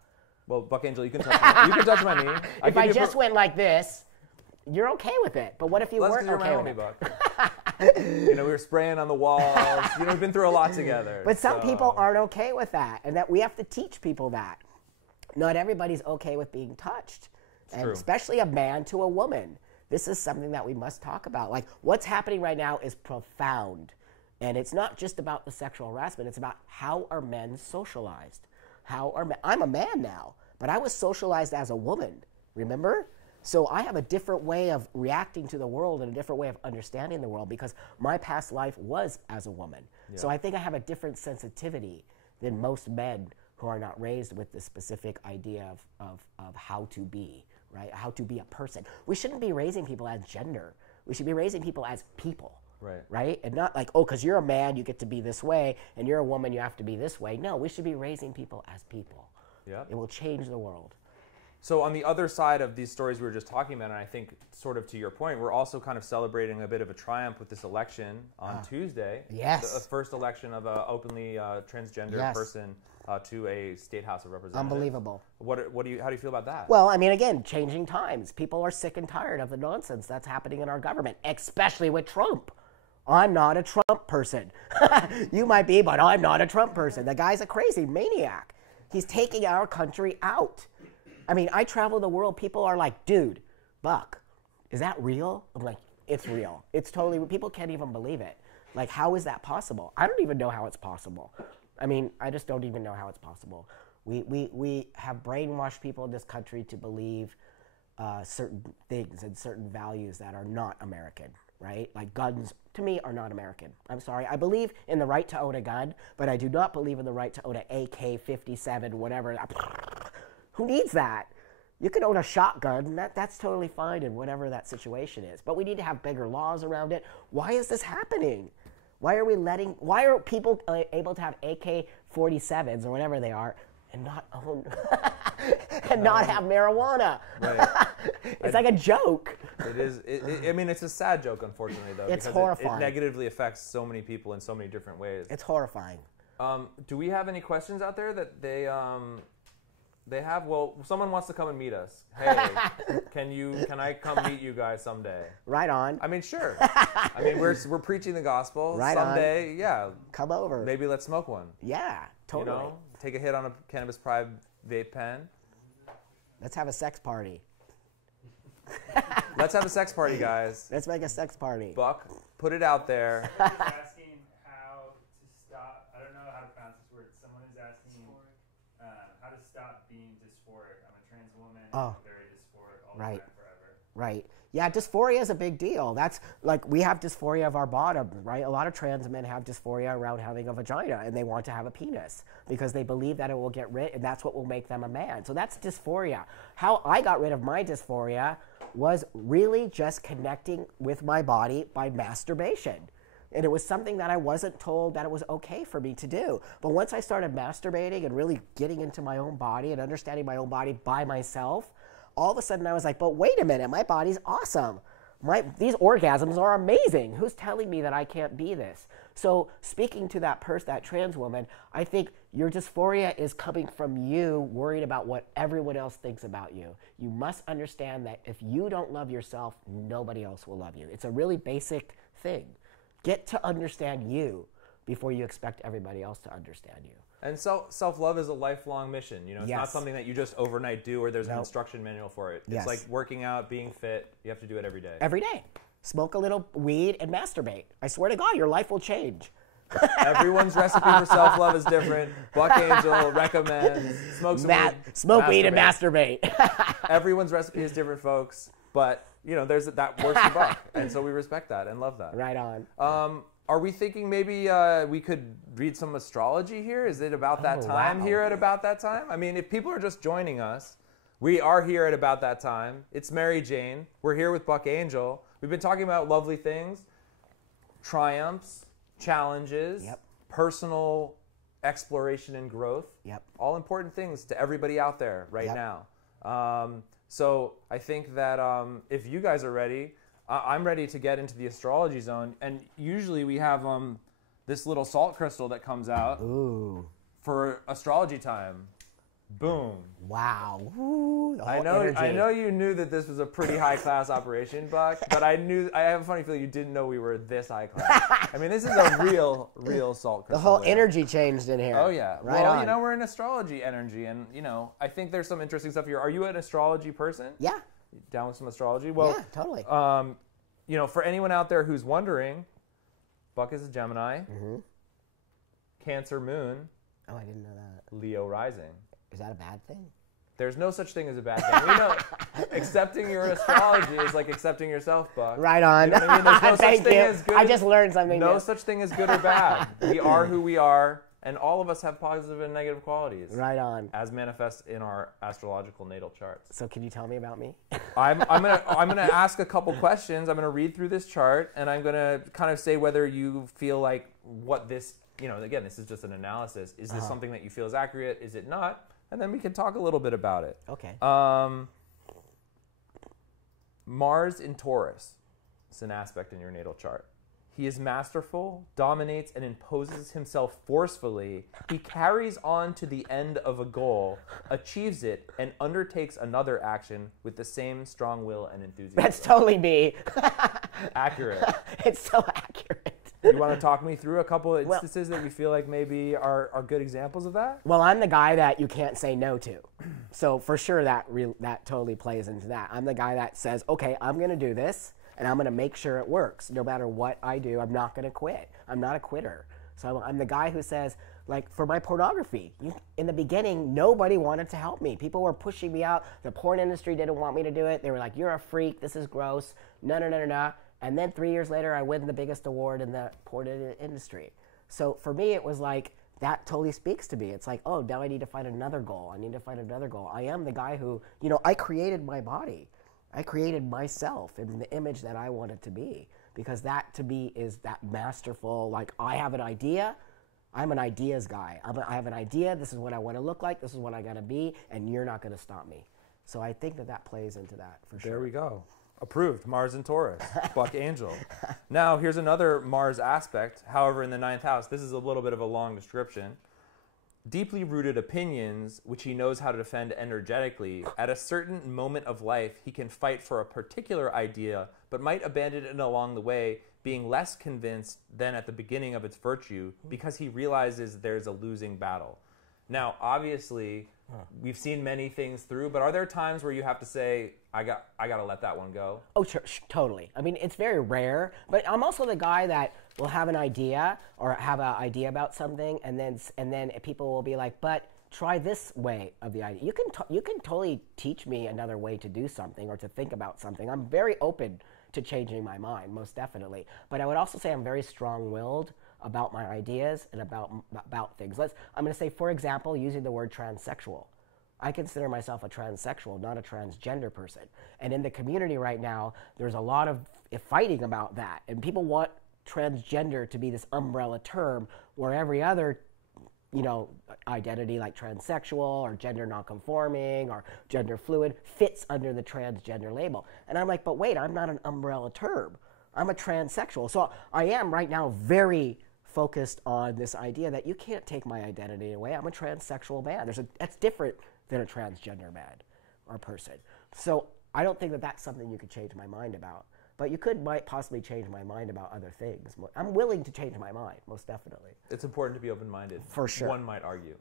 Well, Buck Angel, you can touch my knee. If I just went like this, you're okay with it. But what if you weren't okay with it? Buck. You know, we were spraying on the walls. You know, we've been through a lot together. But some people aren't okay with that, and that we have to teach people that. Not everybody's okay with being touched, and especially a man to a woman. This is something that we must talk about. Like, what's happening right now is profound. And it's not just about the sexual harassment. It's about how are men socialized. I'm a man now, but I was socialized as a woman, remember? So I have a different way of reacting to the world and a different way of understanding the world because my past life was as a woman. Yeah. So I think I have a different sensitivity than most men who are not raised with this specific idea of how to be, right? How to be a person. We shouldn't be raising people as gender. We should be raising people as people. Right? And not like, oh, because you're a man, you get to be this way, and you're a woman, you have to be this way. No, we should be raising people as people. Yeah. It will change the world. So on the other side of these stories we were just talking about, and I think sort of to your point, we're also kind of celebrating a bit of a triumph with this election on Tuesday. Yes. The first election of an openly transgender person to a state House of Representatives. Unbelievable. How do you feel about that? Well, I mean, again, changing times. People are sick and tired of the nonsense that's happening in our government, especially with Trump. I'm not a Trump person. You might be, but I'm not a Trump person. The guy's a crazy maniac. He's taking our country out. I mean, I travel the world. People are like, dude, Buck, is that real? I'm like, it's real. It's totally real. People can't even believe it. Like, how is that possible? I don't even know how it's possible. I mean, I just don't even know how it's possible. We have brainwashed people in this country to believe certain things and certain values that are not American. Right? Like guns, to me, are not American. I'm sorry. I believe in the right to own a gun, but I do not believe in the right to own an AK-57, whatever. Who needs that? You can own a shotgun. That's totally fine in whatever that situation is. But we need to have bigger laws around it. Why is this happening? Why are people able to have AK-47s or whatever they are and not own and not have marijuana? Right. It's like a joke. It is. I mean, it's a sad joke, unfortunately, though. It's because horrifying. It negatively affects so many people in so many different ways. It's horrifying. Do we have any questions out there that they have? Well, someone wants to come and meet us. Hey, can I come meet you guys someday? Right on. I mean, sure. I mean, we're preaching the gospel. Right someday, on. Yeah. Come over. Maybe let's smoke one. Yeah, totally. You know, take a hit on a Cannabis Pride vape pen. Let's have a sex party. Let's have a sex party, guys. Let's make a sex party. Buck, put it out there. Someone is asking how to stop. I don't know how to pronounce this word. Someone is asking how to stop being dysphoric. I'm a trans woman. I'm very dysphoric all the time forever. Right. Yeah, dysphoria is a big deal. That's like we have dysphoria of our bottom, right? A lot of trans men have dysphoria around having a vagina and they want to have a penis because they believe that it will get rid and that's what will make them a man. So that's dysphoria. How I got rid of my dysphoria was really just connecting with my body by masturbation. And it was something that I wasn't told that it was okay for me to do. But once I started masturbating and really getting into my own body and understanding my own body by myself, all of a sudden I was like, but wait a minute, my body's awesome. These orgasms are amazing. Who's telling me that I can't be this? So speaking to that person, that trans woman, I think your dysphoria is coming from you worried about what everyone else thinks about you. You must understand that if you don't love yourself, nobody else will love you. It's a really basic thing. Get to understand you before you expect everybody else to understand you. And self-love is a lifelong mission. You know, it's not something that you just overnight do or there's an instruction manual for it. It's like working out, being fit. You have to do it every day. Every day. Smoke a little weed and masturbate. I swear to God, your life will change. Everyone's recipe for self-love is different. Buck Angel recommends smoke some weed. Smoke weed and masturbate. Everyone's recipe is different, folks. But, you know, there's that works for Buck. And so we respect that and love that. Right on. Are we thinking maybe we could read some astrology here? Is it about that time here at about that time? I mean, if people are just joining us, we are here at about that time. It's Mary Jane. We're here with Buck Angel. We've been talking about lovely things, triumphs, challenges, personal exploration and growth. All important things to everybody out there right now. So I think that if you guys are ready, I'm ready to get into the astrology zone. And usually we have this little salt crystal that comes out for astrology time. Boom. Wow. Ooh, the whole energy. I know you knew that this was a pretty high class operation, Buck, but I have a funny feeling you didn't know we were this high class. I mean, this is a real salt crystal. The whole there. energy changed in here. Oh yeah. Right well, on. you know, we're in astrology energy, and you know, I think there's some interesting stuff here. Are you an astrology person? Yeah. Down with some astrology? Well, yeah, totally. You know, for anyone out there who's wondering, Buck is a Gemini, Cancer moon, Oh, I didn't know that. Leo rising. Is that a bad thing? There's no such thing as a bad thing. We know accepting your astrology is like accepting yourself, Buck. Right on. You know what I mean? There's no Thank such thing you. as good. I just learned something No new. such thing as good or bad. We are who we are, and all of us have positive and negative qualities. Right on. As manifest in our astrological natal charts. So can you tell me about me? I'm gonna ask a couple questions. I'm gonna read through this chart, and I'm gonna kind of say whether you feel like what this, you know, again, this is just an analysis. Is this something that you feel is accurate? Is it not? And then we can talk a little bit about it. Okay. Mars in Taurus. It's an aspect in your natal chart. He is masterful, dominates, and imposes himself forcefully. He carries on to the end of a goal, achieves it, and undertakes another action with the same strong will and enthusiasm. That's totally me. Accurate. It's so accurate. You want to talk me through a couple of instances that you feel like maybe are good examples of that? Well, I'm the guy that you can't say no to. So for sure that totally plays into that. I'm the guy that says, okay, I'm going to do this, and I'm going to make sure it works. No matter what I do, I'm not going to quit. I'm not a quitter. So I'm the guy who says, like for my pornography, in the beginning, nobody wanted to help me. People were pushing me out. The porn industry didn't want me to do it. They were like, you're a freak. This is gross. No. And then 3 years later, I win the biggest award in the porn industry. So for me, it was like, that totally speaks to me. It's like, oh, now I need to find another goal. I need to find another goal. I am the guy who, you know, I created my body. I created myself in the image that I wanted to be, because that to me is that masterful, like I have an idea, I'm an ideas guy. I have an idea, this is what I want to look like, this is what I got to be, and you're not going to stop me. So I think that plays into that for sure. There we go. Approved. Mars in Taurus. Buck Angel. Now, here's another Mars aspect. However, in the 9th house, this is a little bit of a long description. Deeply rooted opinions, which he knows how to defend energetically. At a certain moment of life, he can fight for a particular idea, but might abandon it along the way, being less convinced than at the beginning of its virtue, because he realizes there's a losing battle. Now, obviously, we've seen many things through, but are there times where you have to say, I got to let that one go? Oh, sure, totally. I mean, it's very rare, but I'm also the guy that will have an idea or have an idea about something, and then people will be like, but try this way of the idea. You can totally teach me another way to do something or to think about something. I'm very open to changing my mind, most definitely. But I would also say I'm very strong-willed about my ideas and about things. I'm going to say, for example, using the word transsexual. I consider myself a transsexual, not a transgender person. And in the community right now, there's a lot of fighting about that. And people want transgender to be this umbrella term where every other, you know, identity like transsexual or gender nonconforming or gender fluid fits under the transgender label. And I'm like, but wait, I'm not an umbrella term. I'm a transsexual. So I am right now very focused on this idea that you can't take my identity away. I'm a transsexual man. That's different than a transgender man or person. So I don't think that that's something you could change my mind about. But you might possibly change my mind about other things. I'm willing to change my mind, most definitely. It's important to be open-minded. For sure. One might argue.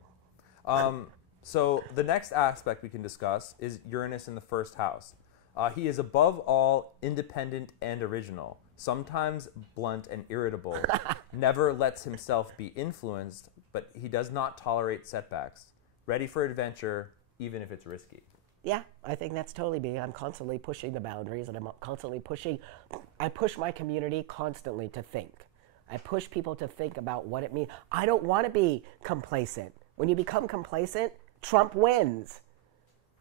So the next aspect we can discuss is Uranus in the 1st house. He is above all independent and original, sometimes blunt and irritable, never lets himself be influenced, but he does not tolerate setbacks, ready for adventure, even if it's risky. Yeah, I think that's totally me. I'm constantly pushing the boundaries, and I push my community constantly to think. I push people to think about what it means. I don't want to be complacent. When you become complacent, Trump wins.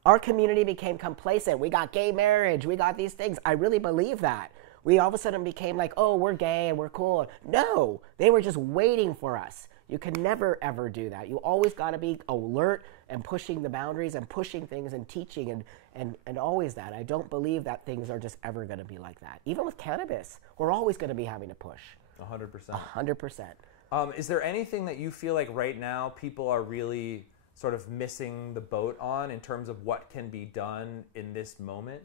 Our community became complacent. We got gay marriage. We got these things. I really believe that. We all of a sudden became like, oh, we're gay and we're cool. No, they were just waiting for us. You can never, ever do that. You always got to be alert and pushing the boundaries and pushing things and teaching and always that. I don't believe that things are just ever going to be like that. Even with cannabis, we're always going to be having to push. 100%. 100%. Is there anything that you feel like right now people are really sort of missing the boat on in terms of what can be done in this moment?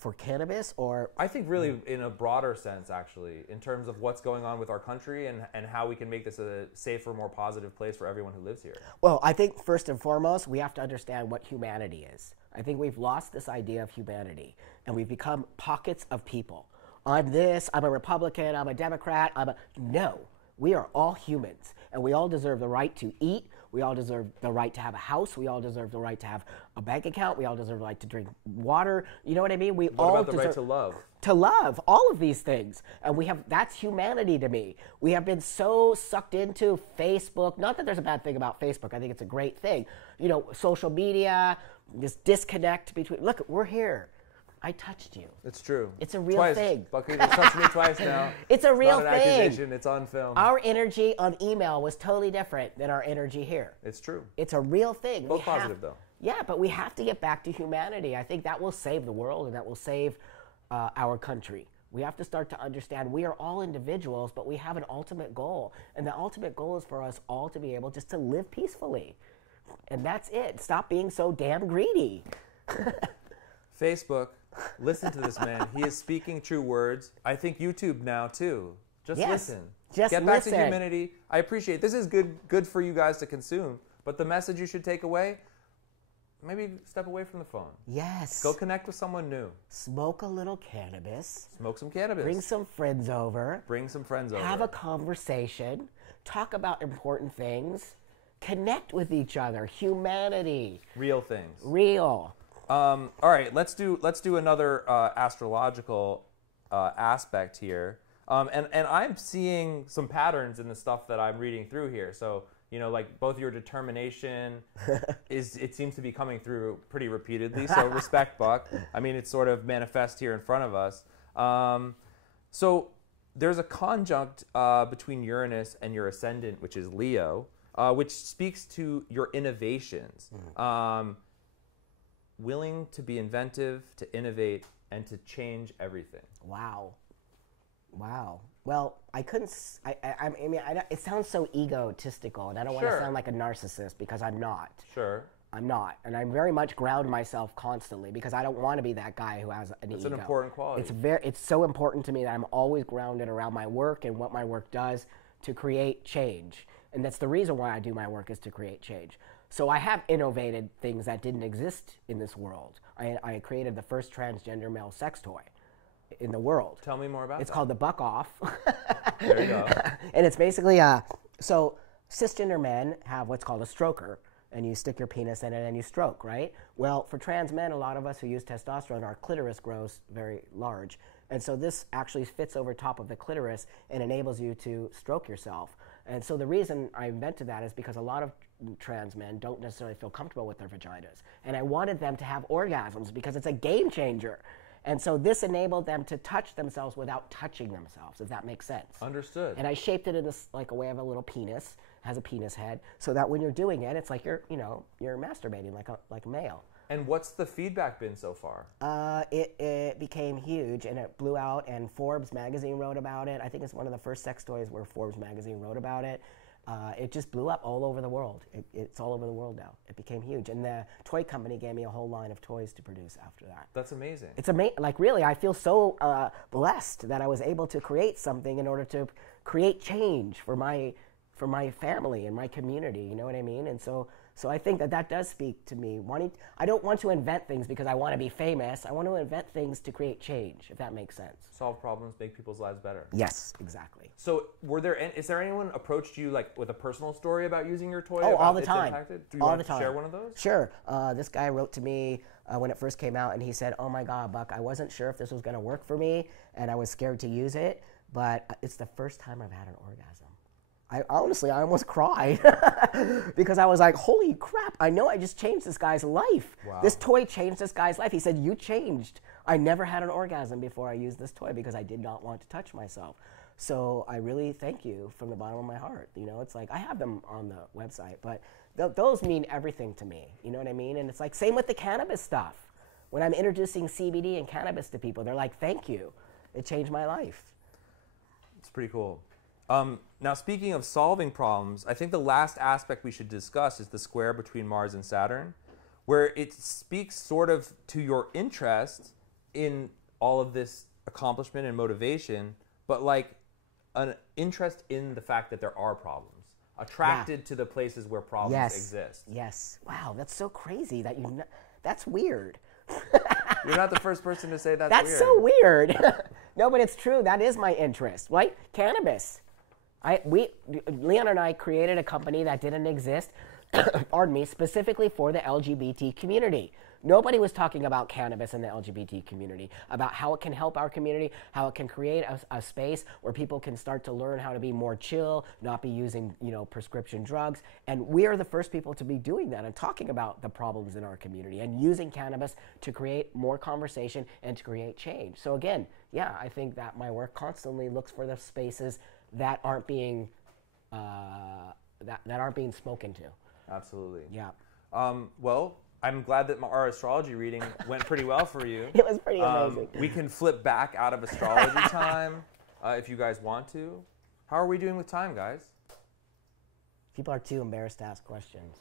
For cannabis, or I think really in a broader sense, actually, in terms of what's going on with our country and how we can make this a safer, more positive place for everyone who lives here. Well, I think first and foremost, we have to understand what humanity is. I think we've lost this idea of humanity, and we've become pockets of people. I'm this, I'm a Republican, I'm a Democrat, No, we are all humans, and we all deserve the right to eat. We all deserve the right to have a house. We all deserve the right to have a bank account. We all deserve the right to drink water. You know what I mean? What about the right to love? To love, all of these things. And that's humanity to me. We have been so sucked into Facebook. Not that there's a bad thing about Facebook. I think it's a great thing. You know, social media, this disconnect between, look, we're here. I touched you. It's true. It's a real twice. thing. Buckley just touched me twice now. It's a real not an thing. Accusation. It's on film. Our energy on email was totally different than our energy here. It's true. It's a real thing. Both positive, though. Yeah, but we have to get back to humanity. I think that will save the world and that will save our country. We have to start to understand we are all individuals, but we have an ultimate goal. And the ultimate goal is for us all to be able just to live peacefully. And that's it. Stop being so damn greedy. Facebook, listen to this man. He is speaking true words. I think YouTube now, too. Just listen. Just Get back listen. to humanity. I appreciate it. This is good for you guys to consume. But the message you should take away, maybe step away from the phone. Yes. Go connect with someone new. Smoke a little cannabis. Smoke some cannabis. Bring some friends over. Bring some friends over. Have a conversation. Talk about important things. Connect with each other. Humanity. Real things. Real. All right, let's do another astrological aspect here. And I'm seeing some patterns in the stuff that I'm reading through here. So, you know, like both your determination it seems to be coming through pretty repeatedly. So respect, Buck. I mean, it's sort of manifest here in front of us. So there's a conjunct between Uranus and your ascendant, which is Leo, which speaks to your innovations. Willing to be inventive, to innovate, and to change everything. Wow. Well, I couldn't. I mean, it sounds so egotistical, and I don't want to sound like a narcissist because I'm not. Sure. I'm not, and I very much ground myself constantly because I don't want to be that guy who has an ego. It's an important quality. It's so important to me that I'm always grounded around my work and what my work does to create change, and that's the reason why I do my work is to create change. So I have innovated things that didn't exist in this world. I created the first transgender male sex toy in the world. Tell me more about it. It's called the Buck Off. There you go. And it's basically, so cisgender men have what's called a stroker, and you stick your penis in it and you stroke, right? Well, for trans men, a lot of us who use testosterone, our clitoris grows very large. And so this actually fits over top of the clitoris and enables you to stroke yourself. And so the reason I invented that is because a lot of trans men don't necessarily feel comfortable with their vaginas. And I wanted them to have orgasms because it's a game changer. And so this enabled them to touch themselves without touching themselves, if that makes sense. Understood. And I shaped it in this, like a way of a little penis, has a penis head, so that when you're doing it, it's like you're masturbating like a male. And what's the feedback been so far? It became huge, and it blew out, and Forbes magazine wrote about it. I think it's one of the first sex toys where Forbes magazine wrote about it. It just blew up all over the world. It's all over the world now. It became huge, and the toy company gave me a whole line of toys to produce after that. That's amazing. It's amazing. Like, really, I feel so blessed that I was able to create something in order to create change for my family and my community. You know what I mean? And so I think that does speak to me. I don't want to invent things because I want to be famous. I want to invent things to create change, if that makes sense. Solve problems, make people's lives better. Yes, exactly. So is there anyone approached you like with a personal story about using your toy? Oh, about all the its time. Impacted? Do you all want the to time. share one of those? Sure. This guy wrote to me when it first came out, and he said, "Oh my God, Buck, I wasn't sure if this was going to work for me, and I was scared to use it, but it's the first time I've had an orgasm." I almost cried because I was like, holy crap, I know I just changed this guy's life. Wow. This toy changed this guy's life. He said, you changed. I never had an orgasm before I used this toy because I did not want to touch myself. So I really thank you from the bottom of my heart. You know, it's like I have them on the website, but those mean everything to me. You know what I mean? And it's like same with the cannabis stuff. When I'm introducing CBD and cannabis to people, they're like, thank you. It changed my life. It's pretty cool. Now, speaking of solving problems, I think the last aspect we should discuss is the square between Mars and Saturn, where it speaks sort of to your interest in all of this accomplishment and motivation, but like an interest in the fact that there are problems, attracted to the places where problems exist. Yes. Wow, that's so crazy that that's weird. You're not the first person to say that's weird. That's so weird. No, but it's true. That is my interest, right? Cannabis. Leon and I created a company that didn't exist, pardon me, specifically for the LGBT community. Nobody was talking about cannabis in the LGBT community, about how it can help our community, how it can create a space where people can start to learn how to be more chill, not be using, prescription drugs. And we are the first people to be doing that and talking about the problems in our community and using cannabis to create more conversation and to create change. So again, yeah, I think that my work constantly looks for the spaces that aren't being that aren't being spoken to. Absolutely. Yeah. Well, I'm glad that our astrology reading went pretty well for you. It was pretty amazing. We can flip back out of astrology time if you guys want to. How are we doing with time, guys? People are too embarrassed to ask questions.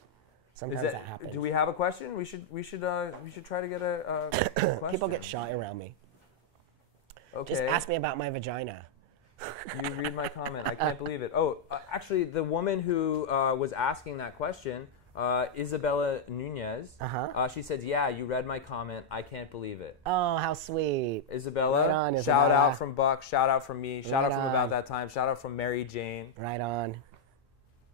Sometimes that happens. Do we have a question? We should try to get a question. People get shy around me. Okay. Just ask me about my vagina. You read my comment. I can't believe it. Oh, actually, the woman who was asking that question, Isabella Nunez, she said, yeah, you read my comment. I can't believe it. Oh, how sweet. Isabella, right on, shout Isabella. out from Buck, shout out from me, shout Right out from on. About That Time, shout out from Mary Jane. Right on.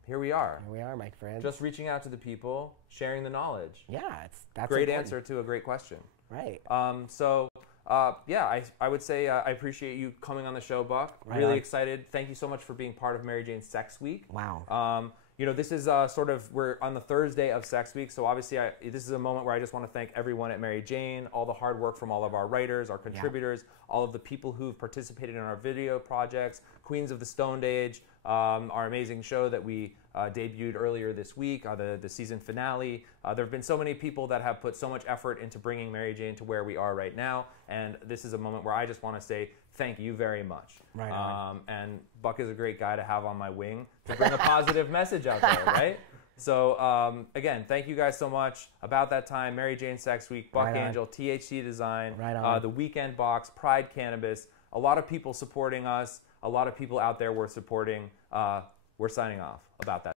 Here we are. Here we are, my friend. Just reaching out to the people, sharing the knowledge. Yeah, that's Great important. answer to a great question. Right. I would say I appreciate you coming on the show, Buck. Right really on. excited. Thank you so much for being part of Mary Jane's Sex Week. Wow. This is we're on the Thursday of Sex Week, so obviously this is a moment where I just want to thank everyone at Mary Jane, all the hard work from all of our writers, our contributors, all of the people who've participated in our video projects, Queens of the Stoned Age, our amazing show that we debuted earlier this week, the season finale. There have been so many people that have put so much effort into bringing Mary Jane to where we are right now, and this is a moment where I just want to say thank you very much. Right on. And Buck is a great guy to have on my wing to bring a positive message out there, right? So again, thank you guys so much. About That Time, Mary Jane Sex Week, Buck Right on. Angel, THC Design, Right on. The Weekend Box, Pride Cannabis. A lot of people supporting us. A lot of people out there we're supporting. We're signing off. About That.